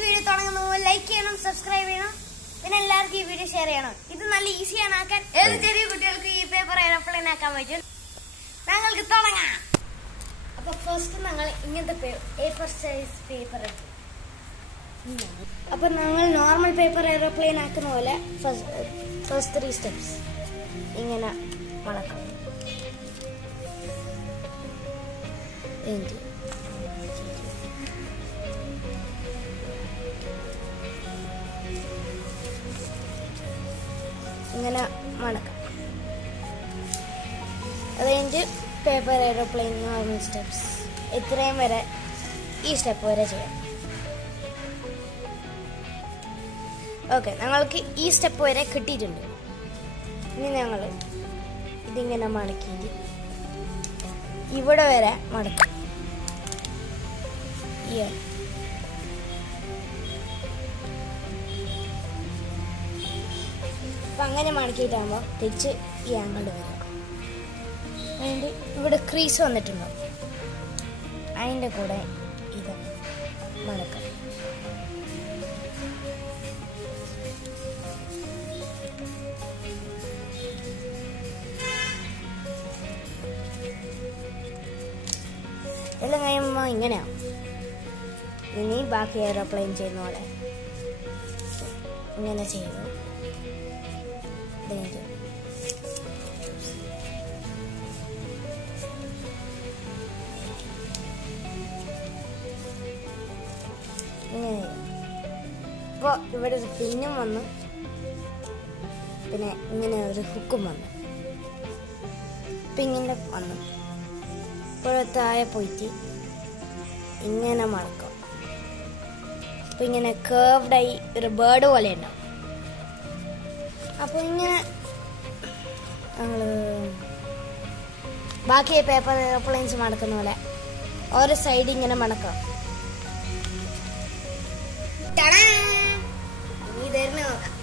video like channel, subscribe channel. Then everyone this video share channel. This is very easy to do. Every paper aeroplane aeroplane. First, we A4 size paper. Normal paper aeroplane first 3 steps. Paper aeroplane normal steps. This step. Okay, this step is this. Here. അങ്ങനെ മടക്കിയിട്ടാകുമ്പോൾ തിരിച്ച് ഈ angle വരും. അതിൻ്റെ ഇവിടെ crease വന്നിട്ടുണ്ടോ, അതിൻ്റെ കൂടെ ഇത് മടക്കാം. എല്ലാം കഴിയുമ്പോൾ ഇങ്ങനെയാവും. ഇനി ബാക്കി എയറോപ്ലെയിൻ ചെയ്യുന്ന പോലെ ഇങ്ങനെ ചെയ്തു. ഇപ്പോൾ ഇവിടെ ഒരു പിന്നും വന്നു, പിന്നെ ഇങ്ങനെ ഒരു ഹുക്കും വന്നു, പിന്നിൻ്റെ വന്നു. ഇപ്പോൾ താഴെ പോയിട്ട് ഇങ്ങനെ മടക്കും. അപ്പോൾ ഇങ്ങനെ കേർവ്ഡായി ഒരു ബേർഡ് പോലെ ഉണ്ടാവും. അപ്പോൾ ഇങ്ങനെ ഞങ്ങൾ ബാക്കി പേപ്പർ എയർപ്ലെയിൻസ് മടക്കുന്ന പോലെ ഓരോ സൈഡ് ഇങ്ങനെ മടക്കാം. ഇതന്നെ നോക്കാം.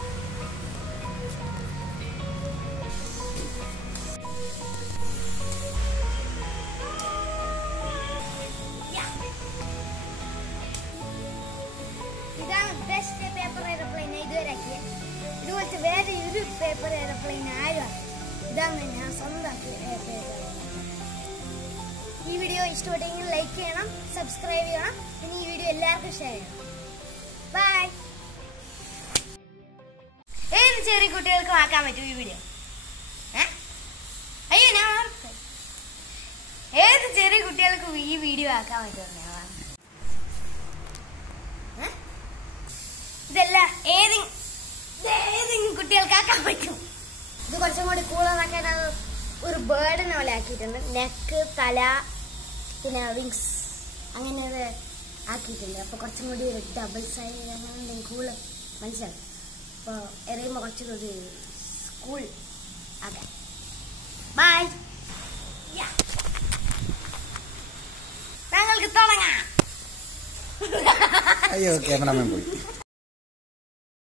ഇതാണ് ബെസ്റ്റ് പേപ്പർ എയർപ്ലെയിൻ ഇതുവരെ ആക്കിയത്. ഇതുപോലത്തെ വേറെ ഒരു പേപ്പർ എയർപ്ലെയിൻ ആരും. ഇതാണ് ഞാൻ സ്വന്തമാക്കിയ പേപ്പർ. ഈ വീഡിയോ ഇഷ്ടപ്പെട്ടെങ്കിൽ ലൈക്ക് ചെയ്യണം, സബ്സ്ക്രൈബ് ചെയ്യണം, പിന്നെ ഈ വീഡിയോ എല്ലാവർക്കും ഷെയർ ചെയ്യണം. ബൈ. ഏത് ചെറിയ കുട്ടികൾക്കും ആക്കാൻ പറ്റും ഈ വീഡിയോ? അയ്യോ, ഞാൻ ഏത് ചെറിയ കുട്ടികൾക്കും ഈ വീഡിയോ ആക്കാൻ പറ്റും? ഇതെല്ലാം ഏതെങ്കിലും കുട്ടികൾക്ക് ആക്കാൻ പറ്റും. ഇത് കുറച്ചും കൂടി കൂളറാക്കാൻ ഒരു ബേർഡിനെ പോലെ ആക്കിയിട്ടുണ്ട്. നെക്ക്, തല, പിന്നെ വിങ്സ് അങ്ങനെ ആക്കിയിട്ടുണ്ട്. അപ്പോൾ കുറച്ചും കൂടി ഒരു ഡബിൾ സൈഡ് അങ്ങനെ കൂള് മനസ്സിലാവും. അപ്പോൾ എറിയുമ്പോൾ കുറച്ചുകൂടി സ്കൂൾ ആക്കാം. ബൈ. ഞങ്ങൾക്ക് തുടങ്ങാം. അയ്യോ, ക്യാമറമാൻ പോയി.